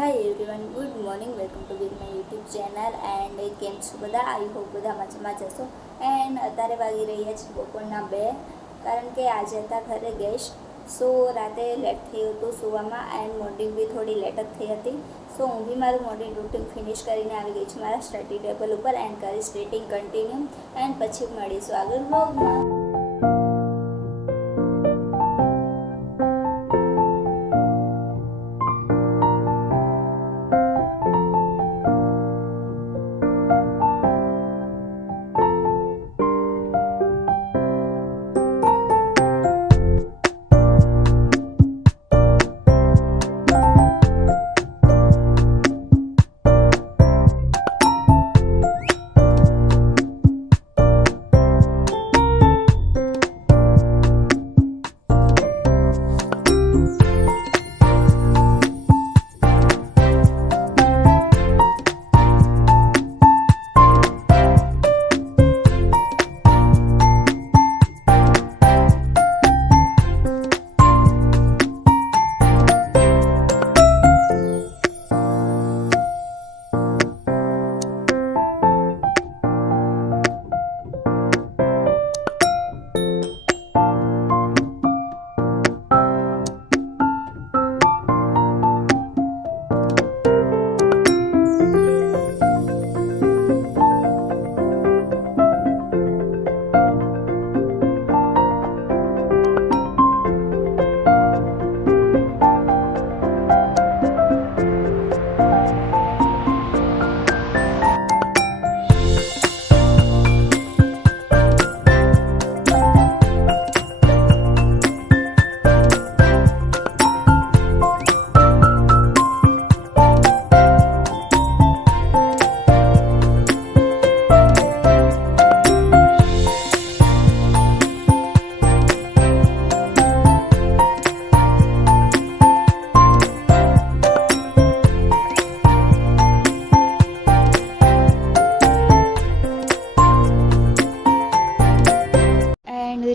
Hi everyone, good morning. Welcome to with my YouTube channel. And કેમ છો બધા? I hope બધા મજામાં જશો. એન્ડ અત્યારે વાગી રહ્યા છે બપોરના 2, કારણ કે આજે હતા ઘરે ગેસ્ટ. સો રાતે લેટ થયું હતું સુવામાં એન્ડ મોર્નિંગ બી થોડી લેટ જ થઈ હતી. સો હું બી મારું મોર્નિંગ રૂટીન ફિનિશ કરીને આવી ગઈ છું મારા સ્ટડી ટેબલ ઉપર એન્ડ કરીશ રીડિંગ કન્ટિન્યુ. એન્ડ પછી મળીશું આગળ વ્લોગમાં.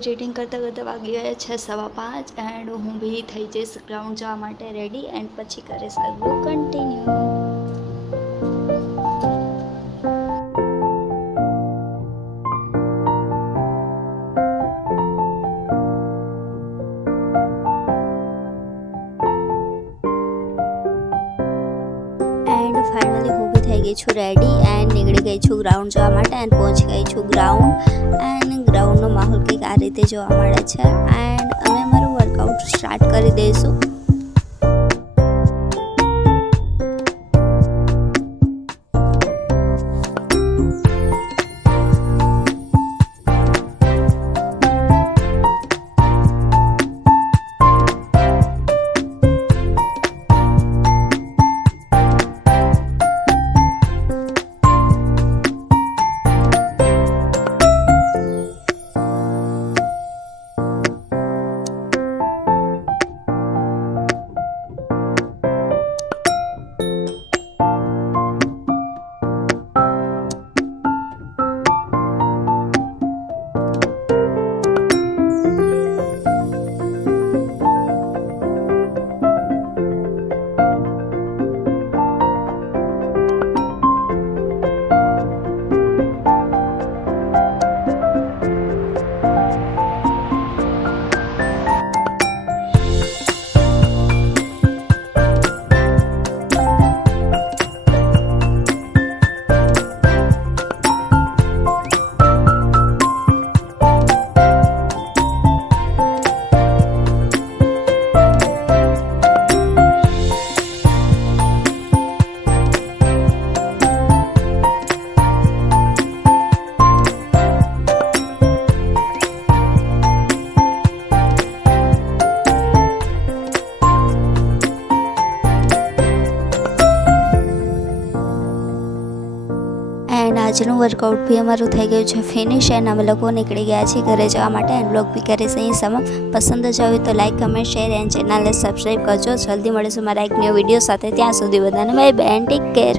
રીડિંગ કરતાં કરતાં વાગી ગયા છે 5:15 એન્ડ હું બી થઈ જઈશ ગ્રાઉન્ડ જવા માટે રેડી એન્ડ પછી કરીશ આગળ કન્ટિન્યુ. એન્ડ ફાઇનલી હું બી થઈ ગઈ છું રેડી એન્ડ નીકળી ગઈ છું ગ્રાઉન્ડ જવા માટે એન્ડ પહોંચી ગઈ છું ગ્રાઉન્ડ. એન્ડ ગ્રાઉન્ડનો માહોલ કંઈક આ રીતે જોવા મળે છે એન્ડ અમે અમારું વર્કઆઉટ સ્ટાર્ટ કરી દઈશું. એન્ડ આજનું વર્કઆઉટ બી અમારું થઈ ગયું છે ફિનિશ એન્ડ અમે લોકો નીકળી ગયા છીએ ઘરે જવા માટે એન્ડ બ્લોગ બી કરીશ અહીં સમાપ્ત. પસંદ જ આવે તો લાઇક, કમેન્ટ, શેર એન્ડ ચેનલને સબસ્ક્રાઈબ કરજો. જલ્દી મળીશું મારા એક ન્યૂ વિડીયો સાથે. ત્યાં સુધી બધાને bye bye and take care.